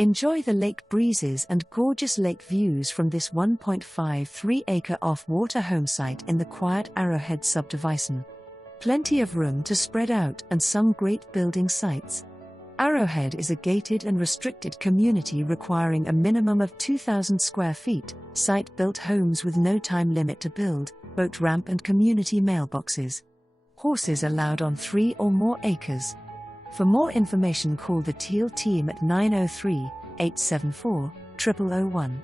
Enjoy the lake breezes and gorgeous lake views from this 1.53-acre off-water homesite in the quiet Arrowhead subdivison. Plenty of room to spread out and some great building sites. Arrowhead is a gated and restricted community requiring a minimum of 2,000 square feet, site-built homes with no time limit to build, boat ramp and community mailboxes. Horses allowed on 3 or more acres. For more information, call the Teel team at 903-874-0001.